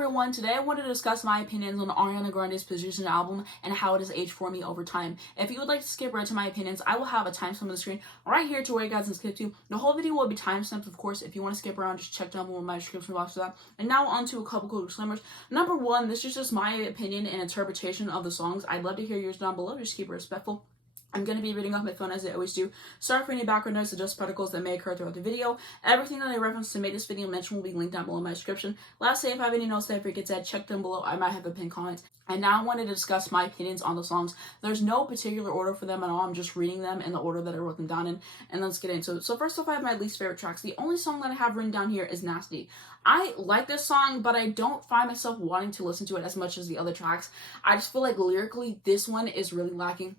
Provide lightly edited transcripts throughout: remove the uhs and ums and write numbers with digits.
everyone, today I wanted to discuss my opinions on Ariana Grande's Position album and how it has aged for me over time. If you would like to skip right to my opinions, I will have a timestamp on the screen right here to where you guys can skip to. The whole video will be timestamped, of course. If you want to skip around, just check down below in my description box for that. And now on to a couple cool disclaimers. Number one, this is just my opinion and interpretation of the songs. I'd love to hear yours down below. Just keep it respectful. I'm going to be reading off my phone as I always do. Sorry for any background noise or just particles that may occur throughout the video. Everything that I reference to make this video mention will be linked down below in my description. Lastly, if I have any notes that I forget to add, check down below. I might have a pinned comment. And now I wanted to discuss my opinions on the songs. There's no particular order for them at all. I'm just reading them in the order that I wrote them down in. And let's get into it. So first off, I have my least favorite tracks. The only song that I have written down here is Nasty. I like this song, but I don't find myself wanting to listen to it as much as the other tracks. I just feel like lyrically, this one is really lacking.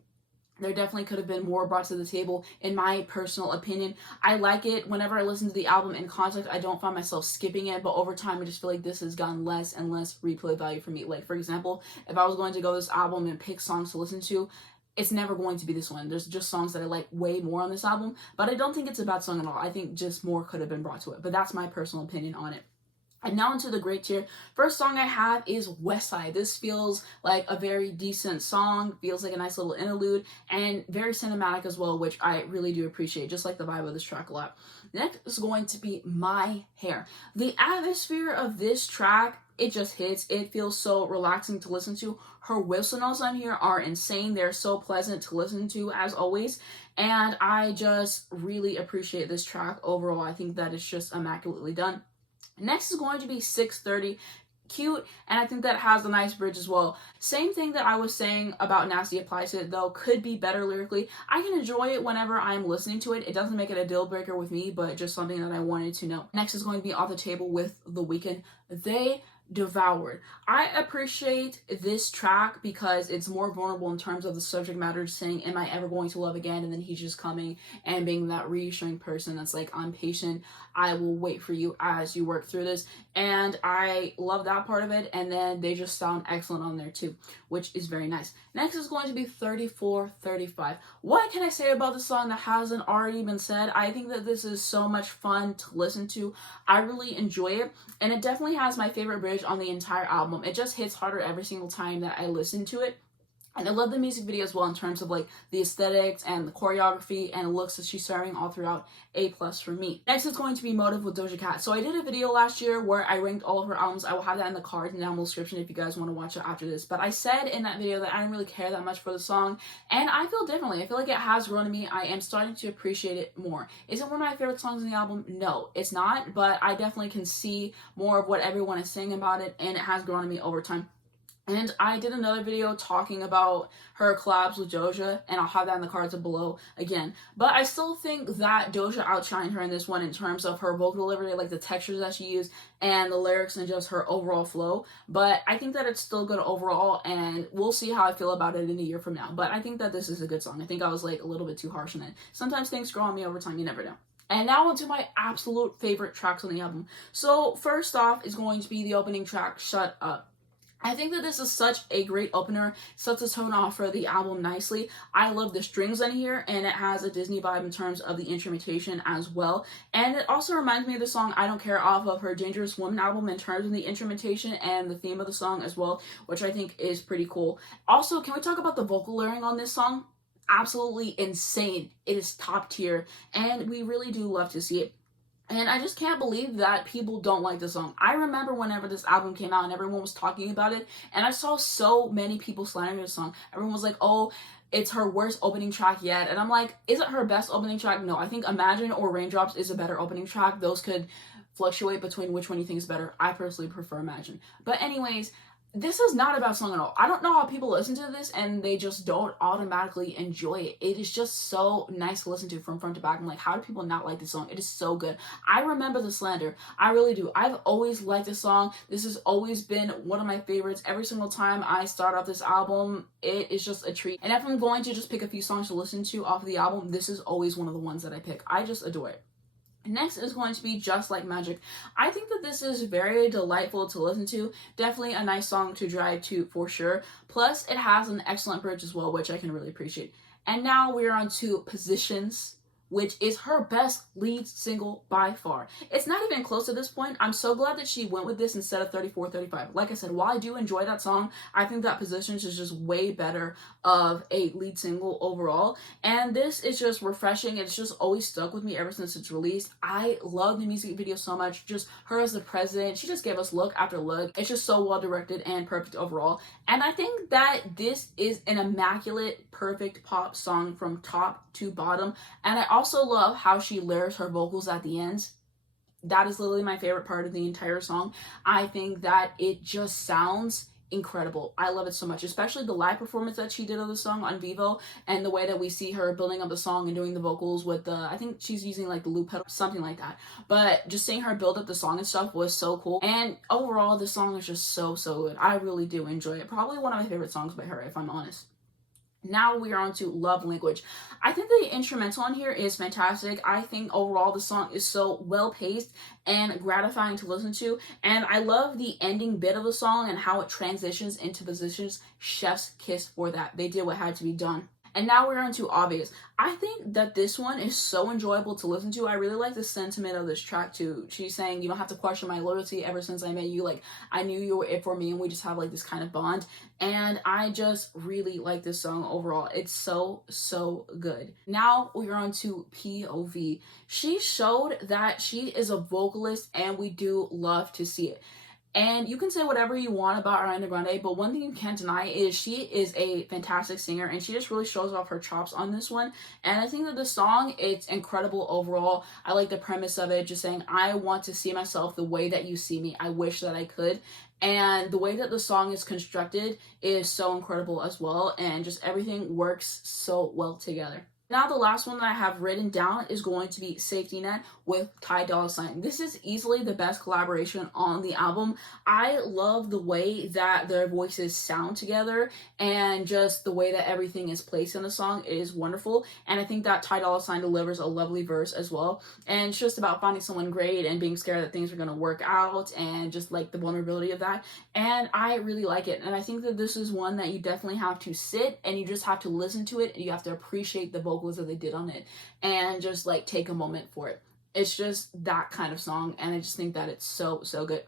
There definitely could have been more brought to the table, in my personal opinion. I like it. Whenever I listen to the album in context, I don't find myself skipping it, but over time, I just feel like this has gotten less and less replay value for me. Like, for example, if I was going to go this album and pick songs to listen to, it's never going to be this one. There's just songs that I like way more on this album, but I don't think it's a bad song at all. I think just more could have been brought to it, but that's my personal opinion on it. And now into the great tier. First song I have is West Side. This feels like a very decent song, feels like a nice little interlude, and very cinematic as well, which I really do appreciate, just like the vibe of this track a lot. Next is going to be My Hair. The atmosphere of this track, it just hits. It feels so relaxing to listen to. Her whistle notes on here are insane. They're so pleasant to listen to, as always. And I just really appreciate this track overall. I think that it's just immaculately done. Next is going to be 6:30, cute, and I think that has a nice bridge as well. Same thing that I was saying about Nasty applies to it, though, could be better lyrically. I can enjoy it whenever I'm listening to it. It doesn't make it a deal breaker with me, but just something that I wanted to know. Next is going to be Off the Table with The Weeknd. They devoured. I appreciate this track because it's more vulnerable in terms of the subject matter, saying, am I ever going to love again? And then he's just coming and being that reassuring person that's like, I'm patient, I will wait for you as you work through this. And I love that part of it. And then they just sound excellent on there too, which is very nice. Next is going to be 34:35. What can I say about the song that hasn't already been said? I think that this is so much fun to listen to. I really enjoy it, and it definitely has my favorite bridge on the entire album. It just hits harder every single time that I listen to it. And I love the music video as well in terms of like the aesthetics and the choreography and looks that she's serving all throughout. A+ for me. Next is going to be Motive with Doja Cat. So I did a video last year where I ranked all of her albums. I will have that in the cards and down in the description if you guys want to watch it after this. But I said in that video that I didn't really care that much for the song, and I feel differently. I feel like it has grown on me. I am starting to appreciate it more. Is it one of my favorite songs in the album? No, it's not, but I definitely can see more of what everyone is saying about it, and it has grown on me over time. And I did another video talking about her collabs with Doja, and I'll have that in the cards below again. But I still think that Doja outshined her in this one in terms of her vocal delivery, like the textures that she used, and the lyrics, and just her overall flow. But I think that it's still good overall, and we'll see how I feel about it in a year from now. But I think that this is a good song. I think I was like a little bit too harsh on it. Sometimes things grow on me over time, you never know. And now onto my absolute favorite tracks on the album. So first off is going to be the opening track, Shut Up. I think that this is such a great opener, sets a tone off for the album nicely. I love the strings in here, and it has a Disney vibe in terms of the instrumentation as well. And it also reminds me of the song I Don't Care off of her Dangerous Woman album in terms of the instrumentation and the theme of the song as well, which I think is pretty cool. Also, can we talk about the vocal layering on this song? Absolutely insane. It is top tier, and we really do love to see it. And I just can't believe that people don't like this song. I remember whenever this album came out and everyone was talking about it, and I saw so many people slandering this song. Everyone was like, oh, it's her worst opening track yet. And I'm like, is it her best opening track? No, I think Imagine or Raindrops is a better opening track. Those could fluctuate between which one you think is better. I personally prefer Imagine. But anyways, this is not a bad song at all. I don't know how people listen to this and they just don't automatically enjoy it. It is just so nice to listen to from front to back. I'm like, how do people not like this song? It is so good. I remember the slander. I really do. I've always liked this song. This has always been one of my favorites. Every single time I start off this album, it is just a treat. And if I'm going to just pick a few songs to listen to off of the album, this is always one of the ones that I pick. I just adore it. Next is going to be Just Like Magic. I think that this is very delightful to listen to. Definitely a nice song to drive to for sure. Plus, it has an excellent bridge as well, which I can really appreciate. And now we're on to Positions which is her best lead single by far. It's not even close at this point. I'm so glad that she went with this instead of 3435. Like I said, while I do enjoy that song, I think that Positions is just way better of a lead single overall. And this is just refreshing. It's just always stuck with me ever since it's released. I love the music video so much. Just her as the president, she just gave us look after look. It's just so well directed and perfect overall. And I think that this is an immaculate, perfect pop song from top to bottom. And I also love how she layers her vocals at the end. That is literally my favorite part of the entire song. I think that it just sounds incredible. I love it so much, especially the live performance that she did of the song on Vivo, and the way that we see her building up the song and doing the vocals with the, I think she's using like the loop pedal, something like that. But just seeing her build up the song and stuff was so cool. And overall, the song is just so good. I really do enjoy it. Probably one of my favorite songs by her, if I'm honest. Now we are on to Love Language. I think the instrumental on here is fantastic. I think overall the song is so well paced and gratifying to listen to. And I love the ending bit of the song and how it transitions into Positions. Chef's kiss for that. They did what had to be done. And now we're on to Obvious. I think that this one is so enjoyable to listen to. I really like the sentiment of this track too. She's saying, you don't have to question my loyalty ever since I met you. Like, I knew you were it for me and we just have like this kind of bond. And I just really like this song overall. It's so good. Now we're on to POV. She showed that she is a vocalist and we do love to see it. And you can say whatever you want about Ariana Grande, but one thing you can't deny is she is a fantastic singer and she just really shows off her chops on this one. And I think that the song, it's incredible overall. I like the premise of it, just saying, I want to see myself the way that you see me. I wish that I could. And the way that the song is constructed is so incredible as well. And just everything works so well together. Now the last one that I have written down is going to be Safety Net with Ty Dolla $ign. This is easily the best collaboration on the album. I love the way that their voices sound together and just the way that everything is placed in the song is wonderful. And I think that Ty Dolla $ign delivers a lovely verse as well. And it's just about finding someone great and being scared that things are going to work out and just like the vulnerability of that. And I really like it. And I think that this is one that you definitely have to sit and you just have to listen to it and you have to appreciate the vocals that they did on it and just like take a moment for it. It's just that kind of song and I just think that it's so good.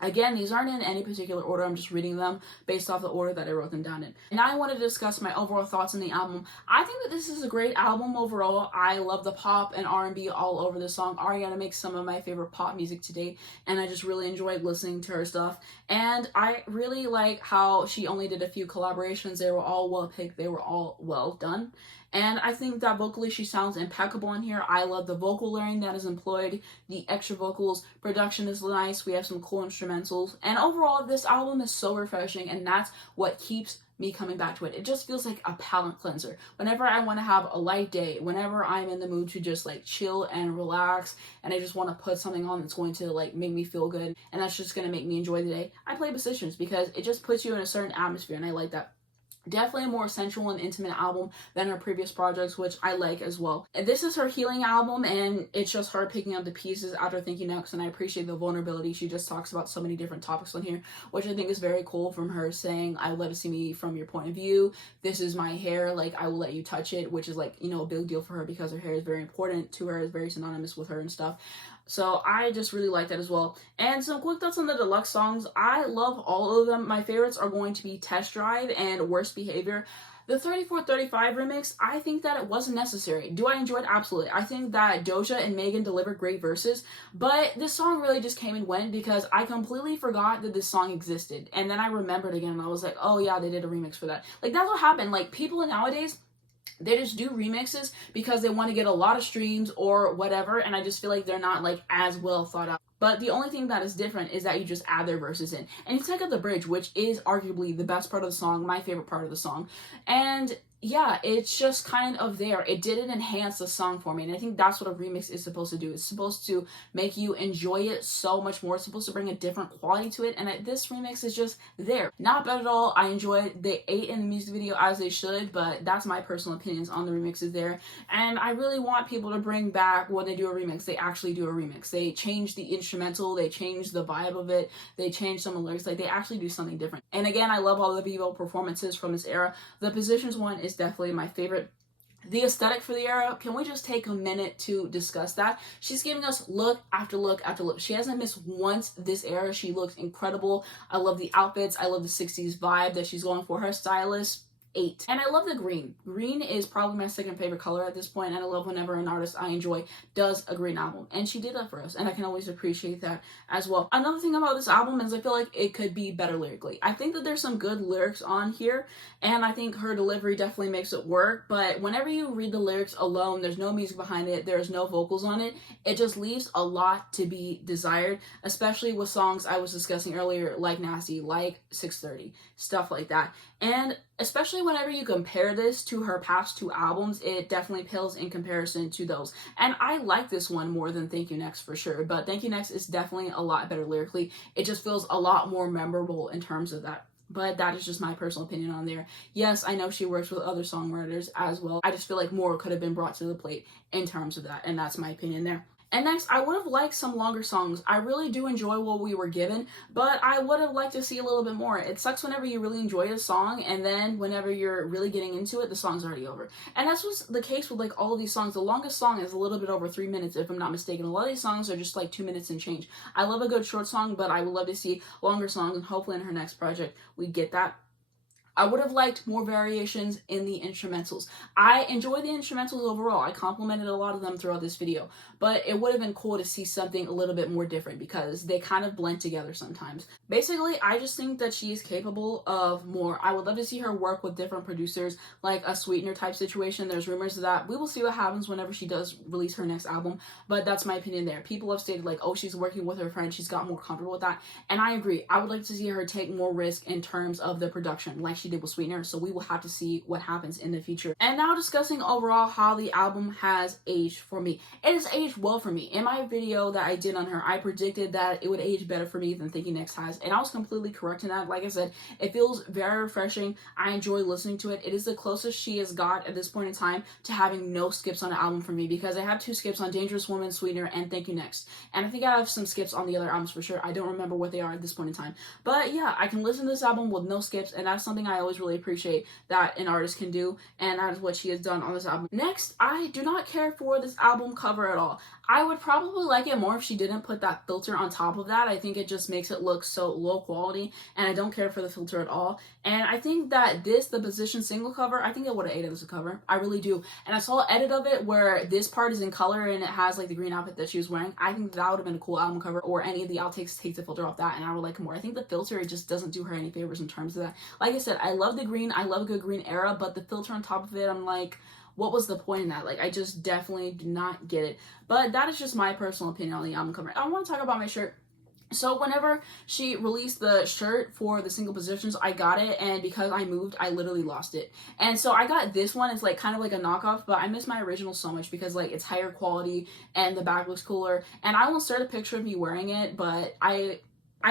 Again, these aren't in any particular order. I'm just reading them based off the order that I wrote them down in. And now I want to discuss my overall thoughts on the album. I think that this is a great album overall. I love the pop and R&B all over the song. Ariana makes some of my favorite pop music to date, and I just really enjoyed listening to her stuff. And I really like how she only did a few collaborations. They were all well picked. They were all well done. And I think that vocally she sounds impeccable in here. I love the vocal layering that is employed, the extra vocals, production is nice, we have some cool instrumentals. And overall, this album is so refreshing and that's what keeps me coming back to it. It just feels like a palate cleanser. Whenever I want to have a light day, whenever I'm in the mood to just like chill and relax and I just want to put something on that's going to like make me feel good and that's just going to make me enjoy the day, I play Positions because it just puts you in a certain atmosphere and I like that. Definitely a more sensual and intimate album than her previous projects, which I like as well. And this is her healing album, and it's just her picking up the pieces after thinking next, and I appreciate the vulnerability. She just talks about so many different topics on here, which I think is very cool from her saying, I would love to see me from your point of view. This is my hair, like, I will let you touch it, which is, like, you know, a big deal for her because her hair is very important to her, is very synonymous with her and stuff. So I just really like that as well. And some quick thoughts on the Deluxe songs. I love all of them. My favorites are going to be Test Drive and Worst Behavior. The 3435 remix, I think that it wasn't necessary. Do I enjoy it? Absolutely. I think that Doja and Megan delivered great verses, but this song really just came and went because I completely forgot that this song existed. And then I remembered again and I was like, oh yeah, they did a remix for that. Like, that's what happened. Like, people nowadays, they just do remixes because they want to get a lot of streams or whatever, and I just feel like they're not like as well thought out. But the only thing that is different is that you just add their verses in. And you take out the bridge, which is arguably the best part of the song, my favorite part of the song. And yeah, it's just kind of there. It didn't enhance the song for me. And I think that's what a remix is supposed to do. It's supposed to make you enjoy it so much more. It's supposed to bring a different quality to it. And this remix is just there. Not bad at all. I enjoy it. They ate in the music video as they should, but that's my personal opinions on the remixes there. And I really want people to bring back when they do a remix, they actually do a remix. They change the instrumental, they change the vibe of it, they change some of the lyrics, like they actually do something different. And again, I love all the Vivo performances from this era. The Positions one is definitely my favorite. The aesthetic for the era, can we just take a minute to discuss that? She's giving us look after look after look. She hasn't missed once this era. She looks incredible. I love the outfits. I love the 60s vibe that she's going for. Her stylist, 8. And I love the green. Green is probably my second favorite color at this point, and I love whenever an artist I enjoy does a green album. And she did that for us, and I can always appreciate that as well. Another thing about this album is I feel like it could be better lyrically. I think that there's some good lyrics on here, and I think her delivery definitely makes it work, but whenever you read the lyrics alone, there's no music behind it, there's no vocals on it, it just leaves a lot to be desired, especially with songs I was discussing earlier, like Nasty, like 630, stuff like that. And especially whenever you compare this to her past 2 albums, it definitely pales in comparison to those. And I like this one more than Thank You Next for sure, but Thank You Next is definitely a lot better lyrically. It just feels a lot more memorable in terms of that. But that is just my personal opinion on there. Yes, I know she works with other songwriters as well. I just feel like more could have been brought to the plate in terms of that, and that's my opinion there. And next, I would have liked some longer songs. I really do enjoy what we were given, but I would have liked to see a little bit more. It sucks whenever you really enjoy a song, and then whenever you're really getting into it, the song's already over. And that's what's the case with like all of these songs. The longest song is a little bit over 3 minutes, if I'm not mistaken. A lot of these songs are just like 2 minutes and change. I love a good short song, but I would love to see longer songs, and hopefully in her next project, we get that. I would have liked more variations in the instrumentals. I enjoy the instrumentals overall. I complimented a lot of them throughout this video, but it would have been cool to see something a little bit more different because they kind of blend together sometimes. Basically, I just think that she is capable of more. I would love to see her work with different producers, like a Sweetener type situation. There's rumors of that. We will see what happens whenever she does release her next album, but that's my opinion there. People have stated like, oh, she's working with her friend. She's got more comfortable with that, and I agree. I would like to see her take more risk in terms of the production, like she did with Sweetener, so we will have to see what happens in the future. And now discussing overall how the album has aged for me. It has aged well for me. In my video that I did on her, I predicted that it would age better for me than Thank You Next has, and I was completely correct in that. Like I said, it feels very refreshing. I enjoy listening to it. It is the closest she has got at this point in time to having no skips on an album for me, because I have 2 skips on Dangerous Woman, Sweetener, and Thank You Next. And I think I have some skips on the other albums for sure. I don't remember what they are at this point in time. But yeah, I can listen to this album with no skips, and that's something I always really appreciate that an artist can do, and that is what she has done on this album. Next, I do not care for this album cover at all. I would probably like it more if she didn't put that filter on top of that. I think it just makes it look so low quality, and I don't care for the filter at all. And I think that the Position single cover, I think it would have aided as a cover. I really do. And I saw an edit of it where this part is in color and it has like the green outfit that she was wearing. I think that would have been a cool album cover, or any of the outtakes take the filter off that, and I would like it more. I think the filter, it just doesn't do her any favors in terms of that. Like I said, I love the green. I love a good green era, but the filter on top of it, I'm like, what was the point in that? Like, I just definitely do not get it. But that is just my personal opinion on the album cover. I want to talk about my shirt. So whenever she released the shirt for the single Positions, I got it, and because I moved, I literally lost it. And so I got this one. It's like kind of like a knockoff, but I miss my original so much because like it's higher quality and the back looks cooler. And I will insert a picture of me wearing it, but I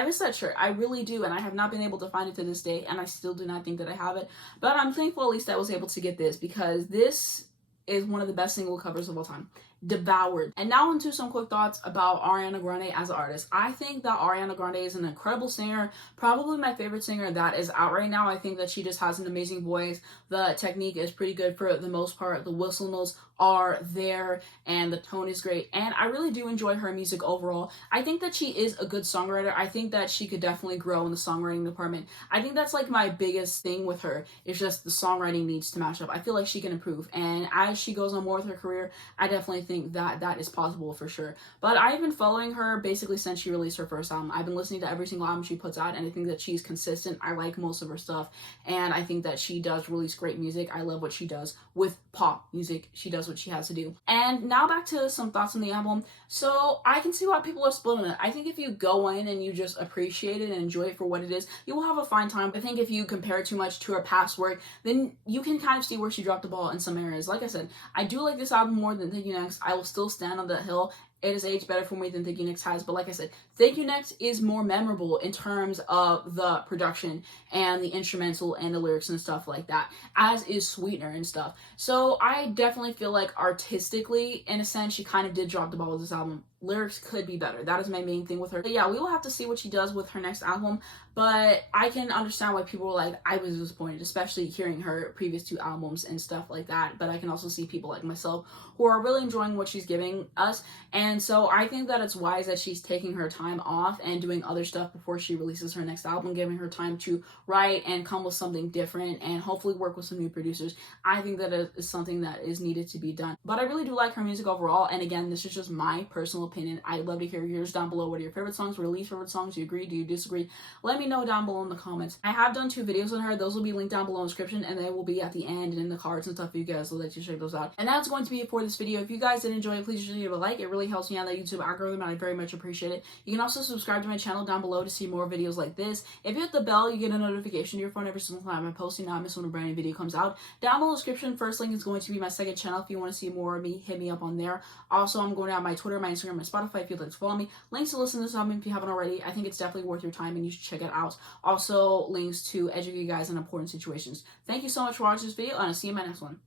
miss that shirt. I really do, and I have not been able to find it to this day, and I still do not think that I have it. But I'm thankful at least I was able to get this, because this is one of the best single covers of all time. Devoured. And now into some quick thoughts about Ariana Grande as an artist. I think that Ariana Grande is an incredible singer, probably my favorite singer that is out right now. I think that she just has an amazing voice. The technique is pretty good for the most part. The whistle notes are there, and the tone is great, and I really do enjoy her music overall. I think that she is a good songwriter. I think that she could definitely grow in the songwriting department. I think that's like my biggest thing with her. It's just the songwriting needs to match up. I feel like she can improve, and as she goes on more with her career, I definitely think that that is possible for sure. But I've been following her basically since she released her first album. I've been listening to every single album she puts out, and I think that she's consistent. I like most of her stuff, and I think that she does release great music. I love what she does with pop music. She does what she has to do. And now back to some thoughts on the album. So I can see why people are split on it. I think if you go in and you just appreciate it and enjoy it for what it is, you will have a fine time. I think if you compare it too much to her past work, then you can kind of see where she dropped the ball in some areas. Like I said, I do like this album more than Thank You Next. I will still stand on that hill. It has aged better for me than Thank You Next has, but like I said, Thank You Next is more memorable in terms of the production and the instrumental and the lyrics and stuff like that, as is Sweetener and stuff. So I definitely feel like artistically, in a sense, she kind of did drop the ball with this album. lyrics could be better. That is my main thing with her. But yeah, we will have to see what she does with her next album, but I can understand why people were like, I was disappointed, especially hearing her previous 2 albums and stuff like that. But I can also see people like myself who are really enjoying what she's giving us, and so I think that it's wise that she's taking her time off and doing other stuff before she releases her next album, giving her time to write and come with something different and hopefully work with some new producers. I think that is something that is needed to be done. But I really do like her music overall, and again, this is just my personal opinion. I'd love to hear yours down below. What are your favorite songs? What are your least favorite songs? Do you agree? Do you disagree? Let me know down below in the comments. I have done 2 videos on her. Those will be linked down below in the description, and they will be at the end and in the cards and stuff for you guys, so that you check those out. And that's going to be it for this video. If you guys did enjoy it, please just leave a like. It really helps me out in the YouTube algorithm, and I very much appreciate it. You can also subscribe to my channel down below to see more videos like this. If you hit the bell, you get a notification to your phone every single time I'm posting. Now I miss when a brand new video comes out. Down below in the description, first link is going to be my second channel. If you want to see more of me, hit me up on there. Also, I'm going to have my Twitter, my Instagram, my Spotify if you'd like to follow me. Links to listen to this album if you haven't already. I think it's definitely worth your time and you should check it out. Also, links to educate you guys on important situations. Thank you so much for watching this video, and I'll see you in my next one.